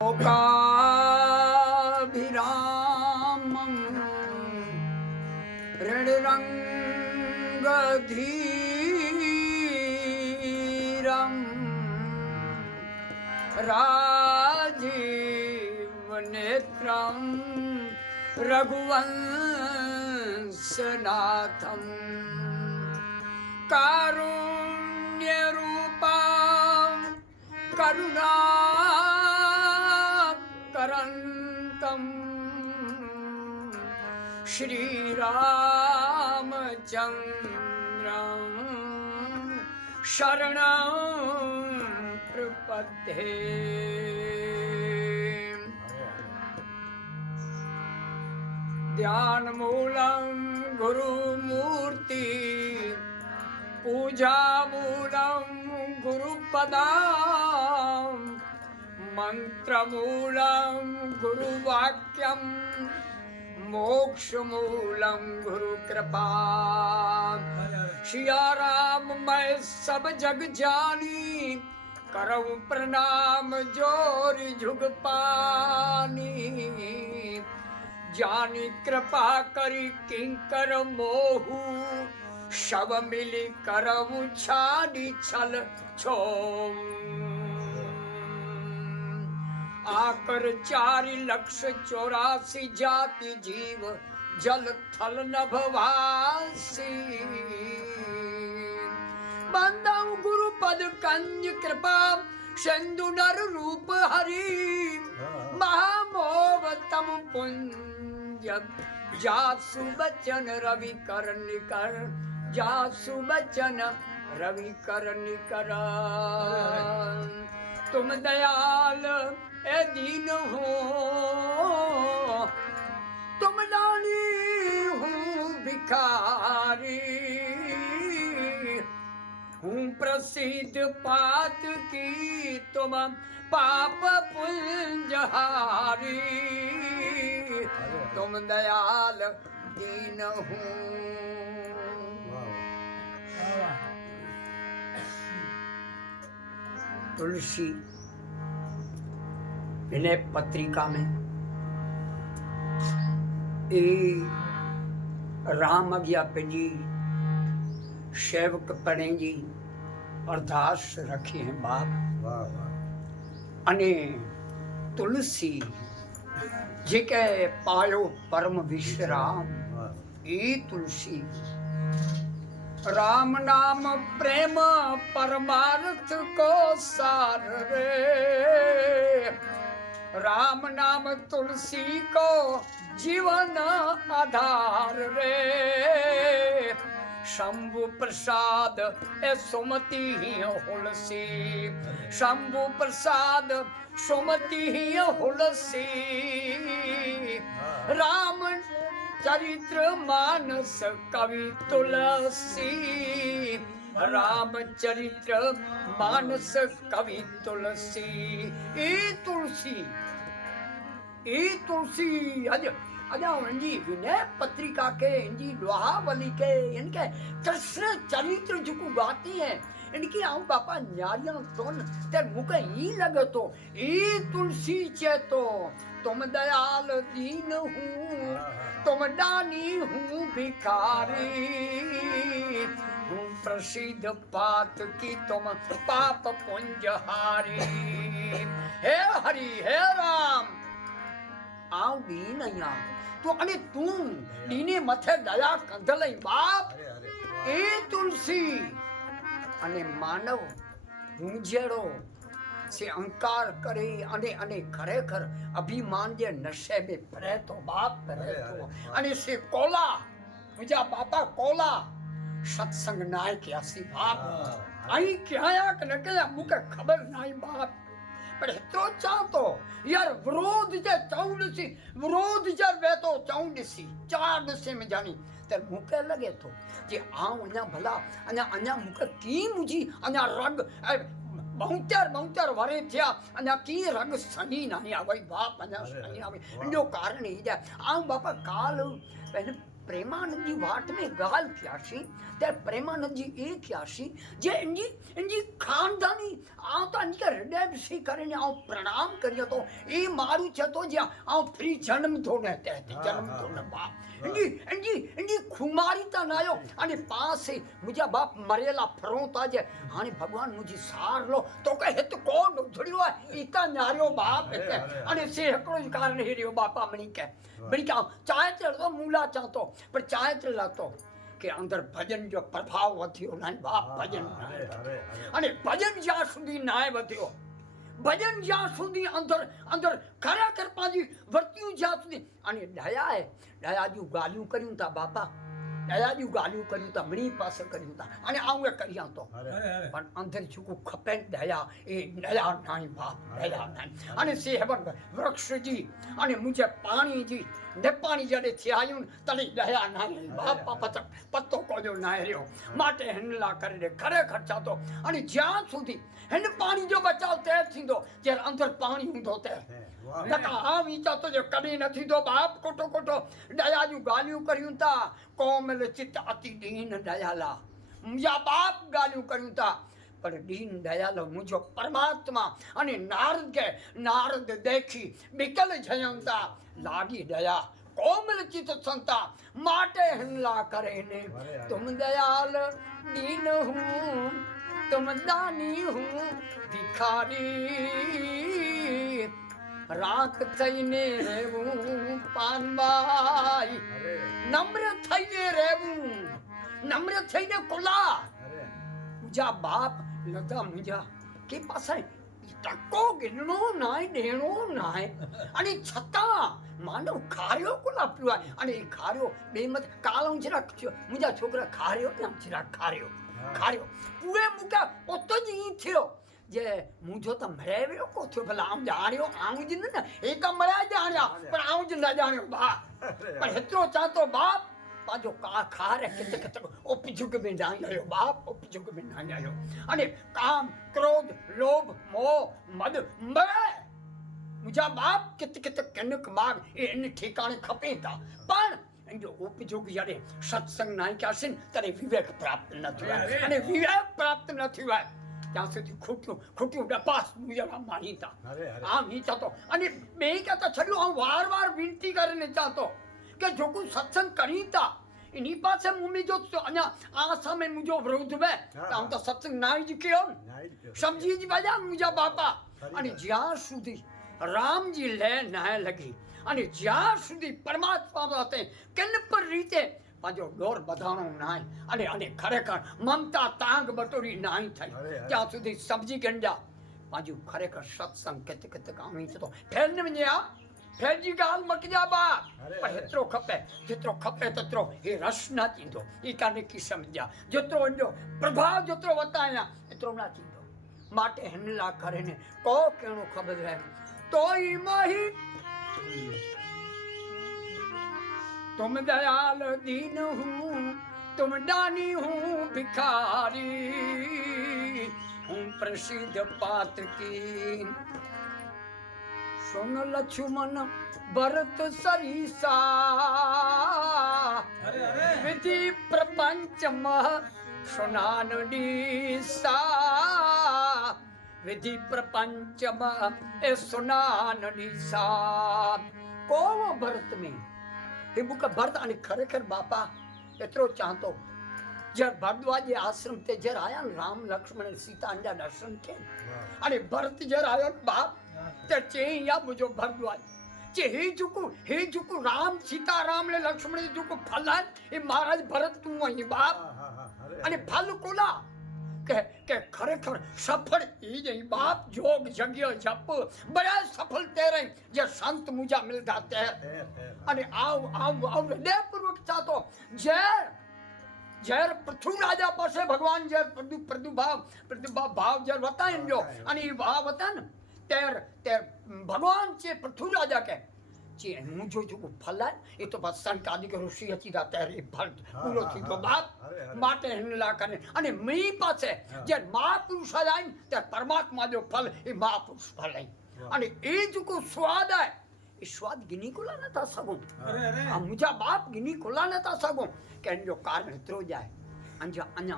लोकाभिरामं ऋणरङ्गधीरं राजीवनेत्रं रघुवंशनाथं कारुण्यरूपं करुणाकरन्तं श्रीरामचन्द्रं शरणं प्रपद्ये। ध्यानमूलं गुरुमूर्ति, पूजामूलं गुरुपदं, मंत्रमूलं गुरुवाक्यं, मोक्षमूलं गुरुकृपा। सिया राम मैं सब जग जानी, करऊं प्रणाम जोर झुक पानी। जानी कृपा करी किंकर मोहू, सब मिली करऊं छानी छल छो। आकर 4,84,00,000 जाति जीव, जल थल नभवासी। बंदऊ गुरु पद कंज कृपा, सिंधु नर रूप हरि। महामोहतम पुंज जासु बचन रवि कर निकर, जासु बचन रवि कर निकर। तुम दयाल ए दीन हो, तुम दानी हूँ भिखारी। हूँ प्रसिद्ध पात की तुम पाप पुंजहारी। तुम दयाल दीन हूँ। तुलसी विनय पत्रिका में ए राम अज्ञा पंहिंजी सेवक पढ़े जी अरदास रखी है बाप। अने तुलसी जेके पायो परम विश्राम, ई तुलसी राम नाम प्रेम परमार्थ को सार रे। राम नाम तुलसी को जीवन आधार रे। शंभु प्रसाद ए सुमति हुलसी, शंभु प्रसाद सुमति हुलसी। राम चरित्र मानस कवि तुलसी, राम चरित्र मानस कवि तुलसी। ई तुलसी, ई तुलसी अज अजा इनजी विनय पत्रिका के, इनजी लोहावली के, इनके कृष्ण चरित्र जो गाती हैं, इनकी आऊं बापा न्यारियां तोन ते मुके ई लगतो। ई तुलसी चेतो तुम दयाल दीन हूँ, तुम दानी हूँ भिखारी। हूँ प्रसिद्ध पात की तुम पाप पुंजहारी। हे हरि हे राम आऊं दीन आहियां तो अने तू दीने मथे दया कंदलई बाप। ए तुलसी अने मानव हूँ जेड़ो से अंकार करे अने अने खरेखर अभिमान जे नशे में परे तो बाप परे तो अने से कोला मुझा बापा कोला सत्संग नाय क्यासी बाप। आई क्या न कया मुके खबर नाई बाप। पर हेतिरो चाह तो यार विरोध जे चऊं ॾिसी, विरोध जे वे तो चऊं ॾिसी, 4 ॾिसे में जानी त मूंखे लॻे थो जे आऊं अञा भला अञा मूंखे कीअं मुंहिंजी अञा रग बहुचर वरे थिया अञा कीअं रग सही न आई वई बाप अञा सही न आई। इनजो कारण ई आहे आऊं बापा काल पंहिंजे प्रेमानंद जी वाट में गाल कियासी ते प्रेमानंद जी ए कियासी जे इंजी खानदानी आ तो इनके हृदय से करने आ प्रणाम करियो तो ए मारू छतो जे आ फ्री जन्म थोने ते जन्म थोने बाप इंजी खुमारी ता नायो अने पास मुजा बाप मरेला फरोता जे हाने भगवान मुजी सार लो तो के हित कोण उधड़ियो इता नारियो बाप अने से हकड़ो कारण हेरियो बापा मणी के बड़ी क्या चाहे तो मूला चाहतो पर चाहे तो के अंदर भजन जो प्रभाव वधियो ना बाप भजन अने भजन ज्यां सुधी नाय वधियो भजन ज्यां सुधी अंदर अंदर खरेखर पांजी वर्तियूं ज्यां सुधी अने दया जूं गालियूं करियूं था बापा दया जूं गालियूं करियूं था मणी पासे करियूं था अने आऊं करियां तो पर अंदर जेको खपे दया ए दया नाई बाप दया नाई अने से हेवन वृक्ष जी अने मुझे पानी जी ने पानी जड़े थियायूं तले दया नाई बाप पत्तो कोजो नाय रियो माटे हिनला करे खरेखर चातो अने ज्यां सुधी हिन पानी जो बचाव ते थींदो जे अंदर पानी हुंदो ते नका आ वीचा तो जो कदी न थींदो बाप कोटो कोटो दया जूं गालियूं करियूं था कोमल चित अति दीन दयाला मुझा बाप गालियूं करियूं था पर दीन दयालो मुझो परमात्मा अने नारद देखी बिकल झयऊं था लागी दया कोमल चित संता माटे हिनला करे ने तुम दयाल दीन हूँ तुम दानी हूँ भिखारी राख थईने रेवूं पानबाई नम्र थईने रेवूं नम्र थईने कोला मुझा बाप लदा मुझा के पासे टको गिणो नाय देणो नाय आणि छता मानव खारियो कोला पियो आणि खारियो बेमत कालम छरा मुझा छोकरा खारियो ने छरा खारियो पूरे मुका ओतो जी थियो जे मुझो तो मरे वियो को थियो भला आम जाणियो आऊं जिन न एक मरा जाणिया पर आऊं जिन न जाणियो बा पर हेतरो चातो बाप पाजो का खारे कित ओपिजुग में जाई आयो बाप ओपिजुग में जाई आयो अने काम क्रोध लोभ मोह मद मरे मुझा बाप कित कनक माग इन ठिकाने खपे था पण जो उपयोग जरे सत्संग नाई क्यासिन तरे विवेक प्राप्त न थया अने विवेक प्राप्त न थया ત્યાં સુધી ખોટું ડપાસ મુજરા માની તા આમ ही ચાતો અને બે કહેતા છલ્યું હું વાર વિનંતી કરીને ચાતો કે જો કોઈ સત્સંગ કરીતા એની પાસે મુમી જો અન્ય આ સામે મુજો વિરોધ વે તો તો સત્સંગ નાઈ જ કેમ સમજી જ બજા મુજા બાપા અને જ્યાં સુધી રામજી લે ના લગી અને જ્યાં સુધી પરમાત્મા વાતે કેન પર રીતે पाजो डोर बधाणो नाय अने अने खरेखर ममता तांग बटोरी नाई थई त्या सुधी समझी गंजा पाजो खरेखर सत्संग कित कामी तो फेरने में या फेर जी गाल मक जा बा पर हेतरो खपे जितरो खपे ततरो हे रस ना थींदो ई काने की समझा जितरो जो प्रभाव जितरो वताया एतरो ना थींदो माटे हनला करे ने को केणो खबर है तोई माही तुम दयाल दीन हूँ तुम दानी हूँ भिखारी हूँ प्रसिद्ध पात्र की सुन लक्ष्मण भरत सरीसा विधि प्रपंच मह सुनान डीसा विधि प्रपंच मह ए सुनान डीसा को भरत में हे बुका भरत आणि खरेखर बापा एतरो चाहतो जर भरद्वाज आश्रम ते जर आया राम लक्ष्मण सीता अंडा दर्शन के आणि भरत जर आयो बाप ते चे या मुजो भरद्वाज चे हे जुकू राम सीता राम ले लक्ष्मण जुकू फलन ए महाराज भरत तू वही बाप आणि फल कोला के खरेखर सफल ई जई बाप जोग जग्य जप बड़ा सफल तेरे जे संत मुजा मिल जाते अने आओ हृदयपूर्वक चाहतो जर पृथ्वी राजा पासे भगवान जर प्रदुभाव भाव जर वताइन जो अने भाव वतन तेर भगवान चे पृथ्वी राजा के चे मुझो जो फल है ये तो बस संकादिक ऋषि हची जाते रे फल पूरो थी तो बाप माटे हिनला करे अने मी पासे जे महापुरुष आइन ते परमात्मा जो फल ए महापुरुष फल है अने ए जो स्वाद है એ સ્વાદ ગિની કોલા નતા સગું આ મુજા બાપ ગિની કોલા નતા સગું કે જો કારણ હેતરો જાય અહીંયા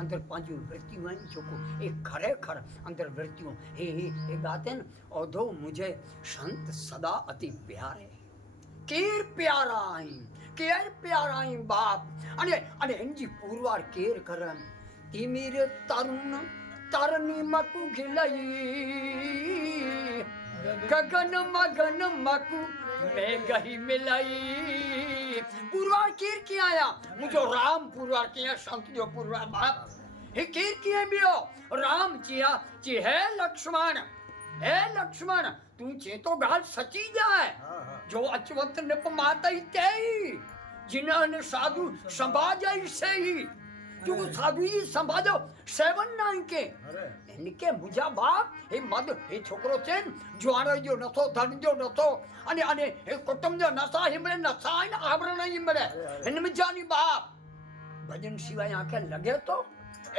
અંતર પાંજુ વૃત્તિઓ आहिनि जेको એ ખરેખર अंदर वृत्तियों हे गाते न औधो मुझे संत सदा अति प्यारे केर प्यारा आहीं बाप અને એનજી પૂરવાર કેર કરન તિમિર તરુણ તરની મકુ ખિલઈ ગગન મગન મકુ મે ગહી મિલઈ પૂરવાર કેર की आया मुझो राम पूरवार किया संत जो पूरवार बाप हे केर किए बियो राम चिया ची है लक्ष्मण तू चे तो गाल सची जाए जो अचवत निप माता ही ते जिन्होंने साधु संभाजा से ही जो साधु ही संभाजो सेवन नाई के इनके मुझा बाप हे मद हे छोकरो चेन ज्वार जो नथो धन जो नथो अने हे कुटुंब जो नसा हिमले नसा इन आवरण हिमले इनमें जानी बाप भजन सिवाय आंखें लगे तो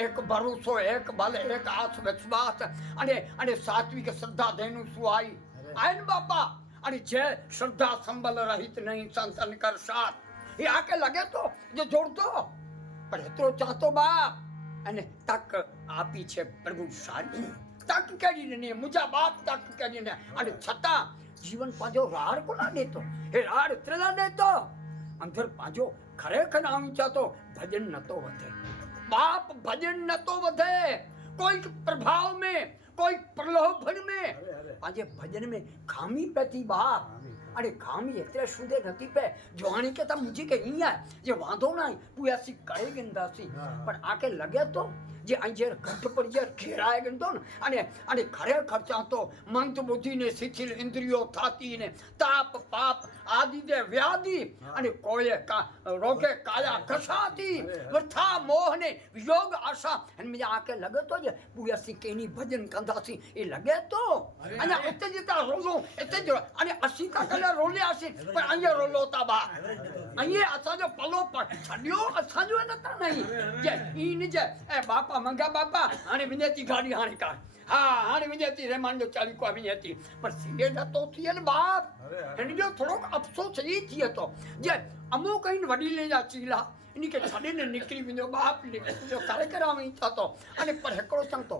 एक भरोसो एक बल एक आस विश्वास अने सात्विक श्रद्धा देनु सुआई आयन बापा अने जे श्रद्धा संबल रहित नहीं संतन कर साथ ये आके लगे तो जो जोड़ दो पर हेतरो चाहतो बाप अने तक आपी छे प्रभु सारी तक करीने ने मुजा बाप तक करीने अने छता जीवन पाजो रार कोला देतो हे रार त्रेला देतो अंदर पाजो खरेखर आवी चाहतो भजन नतो वधे बाप भजन नतो वधे कोई प्रभाव में कोई प्रलोभन में आज भजन में खामी पेती बाप अरे खामी एतरे सुधे नती पे जोणी के तम मुझे के हिया जे वांधो ना तू ऐसी करे गिंदासी पण आके लगे तो जे अंजेर घट पर जे घेराए गंदो अने खरेखर चाहतो मंत बुद्धि ने शिथिल इंद्रियो थाती ने ताप पाप आदि दे व्याधि अने कोये का रोगे काया कसाती वथा मोह ने वियोग आशा अन में आके लगे तो जे पुयासी केनी भजन कंदासी ए लगे तो अने एते जेता रोलो एते जो अने असी का कले रोले आसी पर अये रोलोता बा अये असा जो पलो पर छडियो असा जो नता नहीं जे इन जे ए बापा मंगा बापा हाणे विनेती गाड़ी हाणे का हाँ हाणे विनेती रहमान जो चाली को विनेती पर सीए नतो थियन बाप हिन जो थोड़ो अफसोस ई थिए तो जे अमो कहीं वडी ले जा चीला इनी के छडे ने निकरी विनो बाप जो कार्यक्रम ई था तो अने पर एकड़ो संतो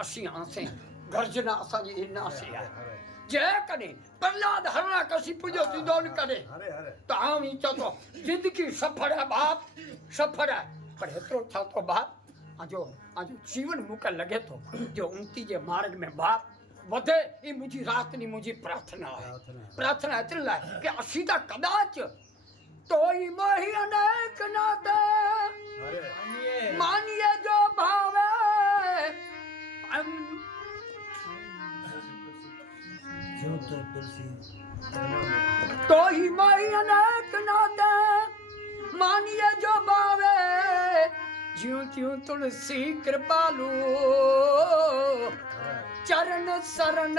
असी आसे गर्जना असा जी ना से जे कने प्रहलाद हरणा कशिपु जो सिद्धोन करे तो आम ई तो जिंदगी सफल है बाप सफल है पर हेतरो था तो बाप आजो जीवन मुका लगे तो जो उनती जे मार्ग में बाप वधे ई मुझी रात नी मुझी प्रार्थना है प्रार्थना एतरी लाए कि असीता कदाच तोई मोही अनेक नाते मानिए जो भावे तोही मोही अनेक नाते मानिए जो भावे ज्यों त्यों तुलसी कृपालु चरण शरण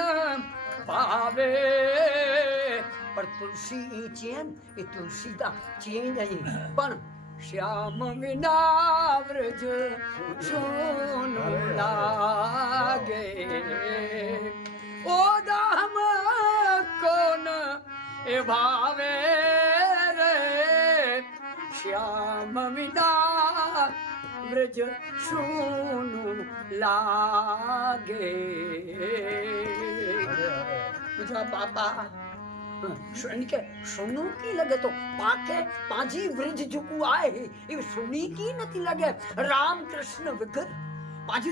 पावे पर तुलसी चैन ये तुलसी दा चैन नहीं पण श्याम विना व्रज सोनु लागे ओ दाम कोन ए भावे रे श्याम विना व्रज सोनु लागे मुझा बाबा इनके सोनू की लगे तो पाके पाजी व्रज जुकू आए ये सुनी की नती लगे राम कृष्ण विगर पाजी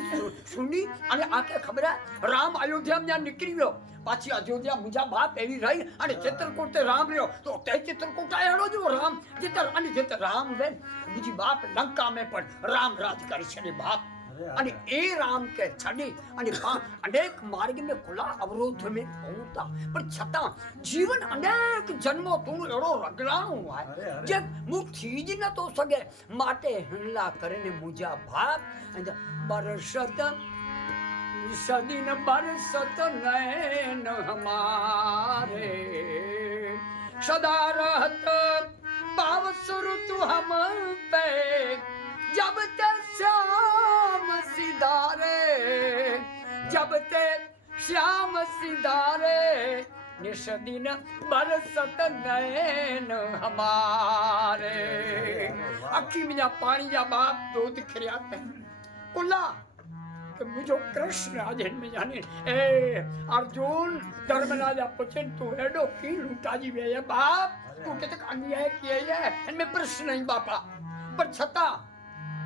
सुनी अने आके खबर है राम अयोध्या में निकली गयो पाछी अयोध्या मुझा बाप एवी रही अने चित्रकूट ते राम रह्यो तो ते चित्रकूट आयो जो राम जिते अने जिते राम वे मुझी बाप लंका में पण राम राज करी छे बाप अने ए राम के छड़ी अने अनेक मार्ग में खुला अवरोध में पहुंचा पर छता जीवन अनेक जन्मों तू एड़ो रगड़ाणो है जे मुख थीज न तो सके माटे हनला करने मुझा बाप बरसत सदिन बरसत नैन हमारे सदा रहत पाव सुरतु हम पे जब ते श्याम सिधारे जब ते श्याम सिधारे निस दिन बरसत नैन हमारे। अखी में जा पानी जा बाप दूध खिरिया कुल्ला तो मुझो कृष्ण आज में जाने ए अर्जुन धर्मराजा पूछे तू एडो की लूटाजी वे है बाप तू के तक अन्याय किया है इनमें प्रश्न नहीं बापा पर छता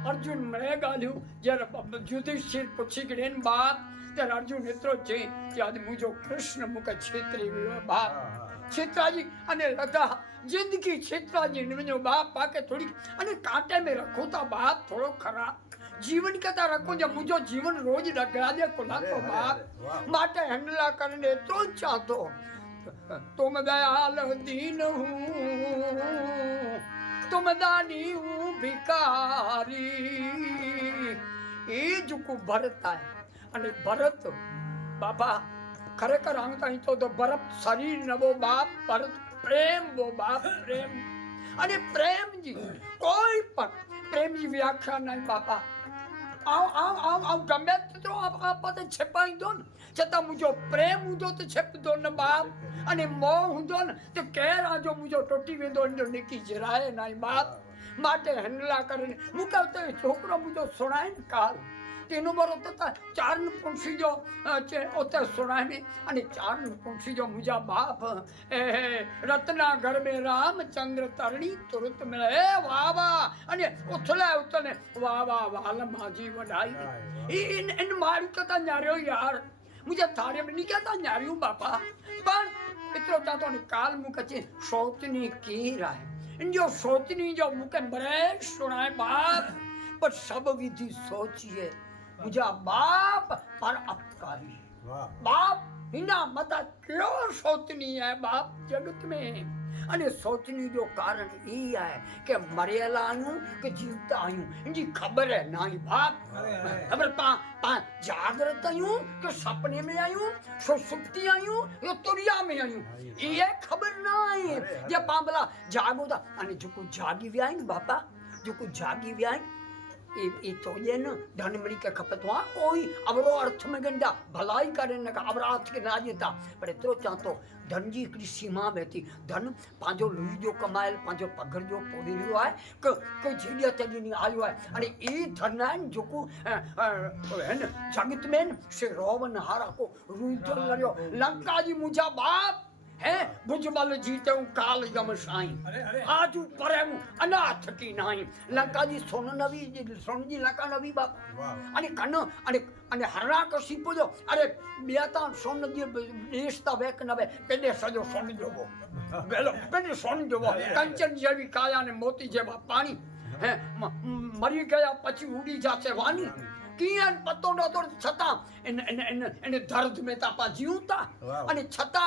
अर्जुन मरे गाल्यू जर युधिष्ठिर पूछी गडेन बाप तर अर्जुन एतरो छे कि आज मुझो कृष्ण मुके छेत्री बाप छेत्राजी अने लता जिंदगी छेत्राजी ने बाप पाके थोड़ी अने कांटे में रखो ता बाप थोड़ो खरा जीवन कथा रखो जब मुझो जीवन रोज रगड़ा दे को लातो बाप माटे हंडला करने तो चाहतो तुम दयाल दीन हूँ तुम दानी हूँ भिकारी ए जुकु भरत है अने भरत बापा खरेखर आंगता ही तो भरत शरीर नवो बाप भरत प्रेम वो बाप प्रेम अने प्रेम जी कोई पर प्रेम जी व्याख्या नहीं बापा आओ गमे तो आप तो छपाई दो न छता मुझो प्रेम हुंदो तो छप दो न बाप अने मोह हुंदो न तो केर आजो मुझो टोटी वेंदो न निकी जराए नहीं बाप माटे हंडला करने मुका तो छोकरो मुझो सुनाए न काल तीनों बार होता चार पुंसी जो ओते सुनाए में अने चार पुंसी जो मुझा बाप रत्ना घर में रामचंद्र तरणी तुरंत मिले वाह वाह अने उथले उतने वाह वाह वाल माजी वडाई इन मारी तो न्यारियो यार मुझे थारे में नहीं कहता न्यारियो बापा पर इतरो चाहतो ने काल मुकचे सोचनी की राय इन जो सोचनी जो मुके बरे सुनाए बाप पर सब विधि सोचिए मुझा बाप पर अपकारी बाप हिना मता क्यों सोचनी है बाप जगत में अने सोचनी जो कारण ई है कि मरेला नु के जीवता आयूं इनकी खबर है नहीं बाप खबर पा जागृत आयूं के सपने में आयूं सुसुप्ति आयूं यो तुरिया में आयूं ये खबर ना है जे पांबला जागो ता अने जो जागी व्याई बापा जो जागी व्याई ये तो ये न धन मड़ी के खपत वहाँ कोई अवरो अर्थ में गंदा भलाई करे न का अवराध के ना जीता पर इतरो चाहतो धन जी की सीमा बेती धन पांजो लुई जो कमायल पांजो पगर जो पोड़ी रियो है कोई झेलिया तेली नहीं आयो है अरे ये धन है जो को है न जगत में से रोवन हारा को रुजल लरियो लंका जी मुझा बाप है भुजबल जीते काल यम साईं आज परे अनाथ की नाही लंका जी सोन नवी सोन जी लंका नवी बाप अने कन अने हरणा कशिपु जो अरे बेता सोन जी देशता वेक नवे पेडे सजो सोन जोबो बेलो पेडे सोन जोबो कंचन जेवी काया ने मोती जेवा पानी है मरी गया पछी उड़ी जासे वानी कियन पतो न तो छता इन दर्द में तापा जीवता अने छता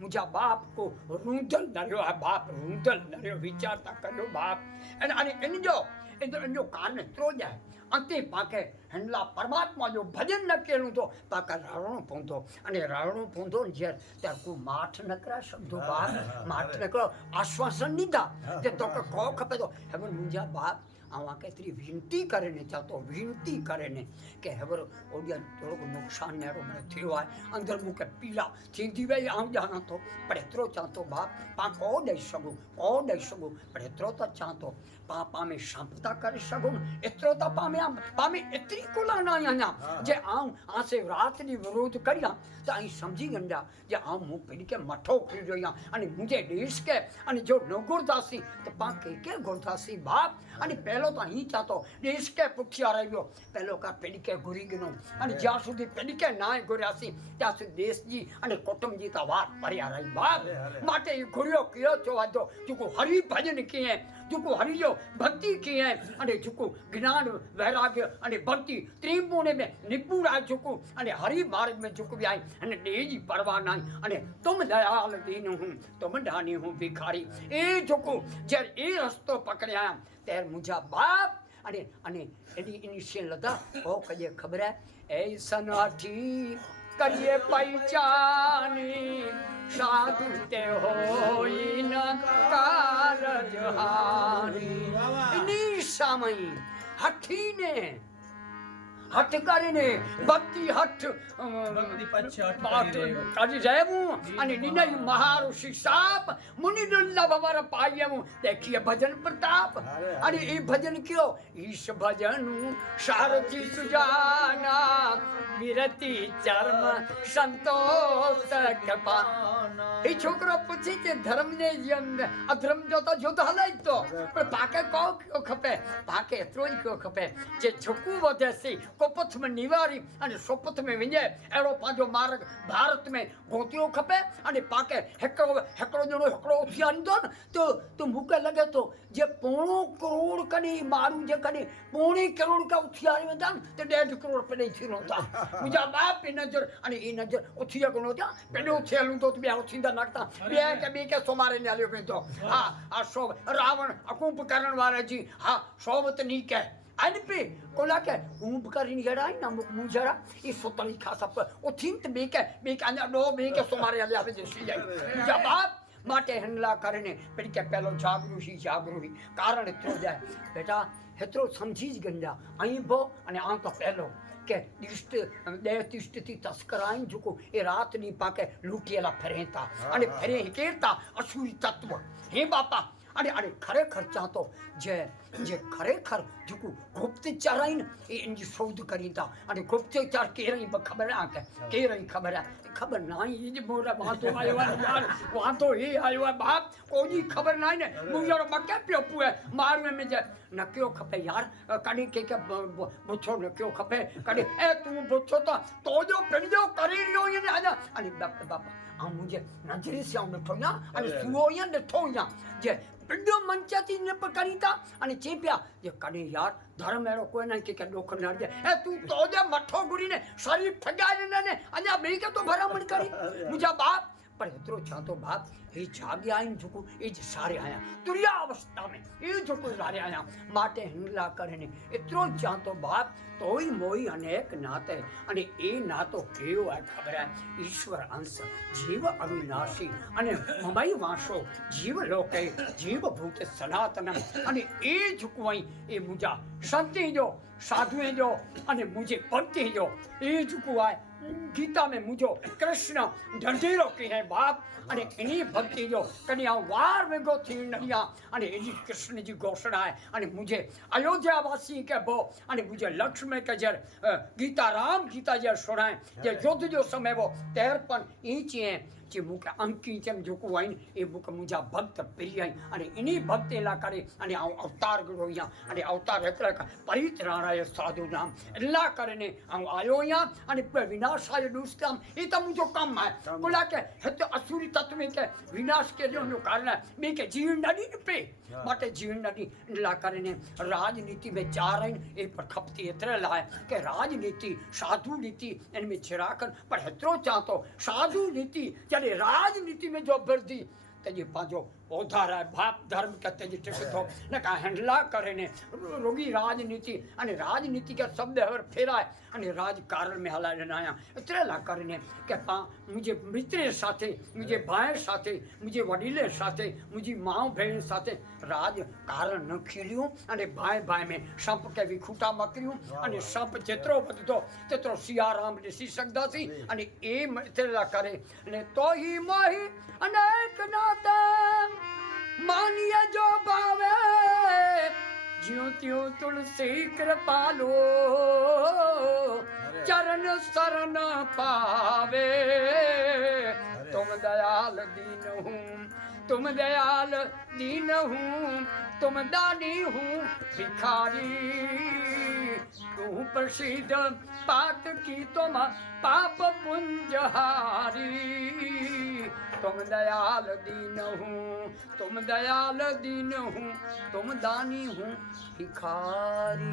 मुझा बाप को रूंदल नरियो है बाप रूंदल नरियो विचारता करो बाप अने इन जो कारण त्रो जाए अंते पाके हंडला परमात्मा जो भजन न केलू तो पाका रावणो पोंदो अने रावणो पोंदो जे त्यार को माठ न करा शब्दो बाप माठ न करो आश्वासन नहीं था जे तो को खपे तो हेवन मुझा बाप आवा केतरी विनती करे ने चाहतो विनती करे ने के हेवर ओडिया थोड़ो नुकसान नेरो मने थियो है अंदर मुके पीला थींदी वे आम जाना तो पर एतरो चाहतो बाप पा को दे सगो पर एतरो तो चाहतो पापा में संपदा कर सगो एतरो तो पामे एतरी कोला ना आया जे आऊं आसे रात नी विरोध करिया तो आई समझी गंडा जे आऊं मु पेडी के मठो खरी जोया अने मुझे देश के अने जो नगुरदासी तो पा के गुरदासी बाप अने पहलो तो ही चाहतो देश के पुठिया रहियो पहलो का पेडी के गुरी गनो अने ज्या सुधी पेडी के नाय गुरयासी त्या सुधी देश जी अने कुटुंब जी ता वात परिया रही बाप माटे गुरियो कियो छो वादो जो हरि भजन किए जो हरि जो भक्ति किए अने जो ज्ञान वैराग्य अने भक्ति त्रिपुणे में निपुण है जो अने हरि मार्ग में जो भी आई अने देजी परवाह नहीं अने तुम दयाल दीन हूँ तुम दानी हूँ भिखारी ए जो जर ए रस्तो पकड़या तेर मुझा बाप अने अने एनी इनिशियल लगा ओ कजे खबर है ऐसन अठी करिए पहचानी साधु ते होई न कारज हानि इनी समय हठी ने હઠ કરીને ભક્તિ હઠ કાઢી રહેવું અને નિનય મહાઋષિ સાપ મુનિ દુર્લભ અમર પાયવું દેખીએ ભજન પ્રતાપ અને એ ભજન કયો ઈશ ભજનું સારથી સુજાના વિરતી ચર્મ સંતોષ કૃપા એ છોકરો પૂછે છે ધર્મ ને અધર્મ જોતો હલાય તો પણ પાકે કયો ખપે પાકે એતરો જ કયો ખપે જે ઝુકવું વધે છે કોપથ में निवारी અને સોપથ में વિજય એનો પાંજો માર્ગ ભારત में ગોતિયો ખપે અને પાકે હેકડો જણો હેકડો ઉથિયારી દો ને તો મૂકે લગે તો જે 1.5 કરોડ કની મારું જે કની 1.5 કરોડ કા ઉથિયારી में दान ते 1.5 કરોડ पे नहीं थी होता मुझा बाप की नजर અને એ નજર ઉથિયા કોનો તા પેડો છેલું તો બે ઉથિંદા નાખતા બે કે સોમારે ને આલ્યો તો આ સો રાવણ અકુંભકરણ વાળા જી હા સોવત ની કે अनपे कोला के ऊब करीन गड़ाई ना मुजरा ये सोतली खासा पर ओ थिंत बेके आने दो बेके सोमारे आले आवे जैसी जाई जवाब माटे हनला करने पेड़ के पहलो जागरूही कारण इतरो जाए बेटा हेतरो समझी ज गंजा अहीं बो अने आ तो पहलो के दिष्ट देहतिष्ट थी तस्कराई जुको ए रात नी पाके लूटियला फरेता अने फरे केरता असुरी तत्व हे बापा अरे खरेखर चाहतो जे खरेखर जुकू गुप्तचार आइन इनकी शोध करी था अरे गुप्तचार के रही खबर आ के रही खबर है खबर नहीं ये मोरा वहां तो आयो यार वहां तो ये आयो बाप कोई खबर नहीं ने मुजरो बके प्योपू है मार में जे न क्यों खपे यार कड़ी के बुछो न क्यों खपे कड़ी ए तू बुछो तो जो पिंजो करी लो ये आजा अरे बाप आ मुझे नजरे से आउं नठो या अने सुओ या नठो या जे पिंडो मंचाती न पकड़ीता अने चेप्या जे कने यार धर्म एरो कोई नहीं के डोख न दे ए तू तो जे मठो गुरी ने शरीर ठगाए ने अने बे के तो भरामण करी मुझा बाप पर हेतरो छातो बाप हे जागे आइन जुको ए जे सारे आया तुरिया अवस्था में ए जुको सारे आया माटे हिंगला करने एतरो जातो बाप तोई मोई अनेक नाते अने ए नातो केयो है खबर है ईश्वर अंश जीव अविनाशी अने ममई वासो जीव लोके जीव भूत सनातन अने ए जुकवाई ए मुजा संति जो साधुए जो अने मुझे भक्ति जो ए जुकवाई गीता में मुझो कृष्ण ढंढेरो की है बाप अने इन्हीं भक्ति जो कन्या वार में गो थी नहिया अने इन्हीं कृष्ण जी घोषणा है अने मुझे अयोध्या वासी के बो अने मुझे लक्ष्मण के जर गीता राम गीता जर सुनाए जे युद्ध जो समय वो 53 इंच है जे मुके अंकी चम जोको आइन ए मुके मुजा भक्त प्रिय अने इनी भक्त एला करे अने अवतार गयो या अने अवतार એટલે પરિત્રાણાય સાધુ નામ એલા કરીને હું આયો યા અને વિનાશાય દુષ્કામ એ તો મુજો કામ है बोला के हत असुरी तत्व के विनाश के जो कारण बे के जीवन नदी पे માટે જીવન નદી એલા કરીને राजनीति में चार आइन ए पर खपती एतरे लाए के राजनीति साधु नीति इनमें चिराकन पर हेतरो चाहतो साधु नीति जने राजनीति में जो बढ़ती तेजी पाजो ओधार है बाप धर्म का तेजी टिकट हो न का हैंडला करे ने रोगी राजनीति अने राजनीति का शब्द हर फेराय अने राजकारण में हला जनाया इतरे ला करने के पा मुझे मित्र साथे मुझे भाई साथे मुझे वडीले साथे मुझी माँ बहन साथे राजकारण न खील्યું अने भाई में संप के विखूटा मकर्યું अने संप जेतरो बधतो तेतरो सियाराम ने सी सकदासी अने ए इतरे ला करे अने तो ही मोही अनेक नाता मानिया जो भावे ज्यों त्यों तुलसी कृपालो चरण शरण पावे तुम दयाल दीन हूँ तुम दयाल दीन हूँ तुम दानी हूँ भिखारी तू प्रसिद्ध पात की तुम पाप पुंजहारी तुम दयाल दीन हूँ तुम दयाल दीन हूँ तुम दानी हूँ भिखारी।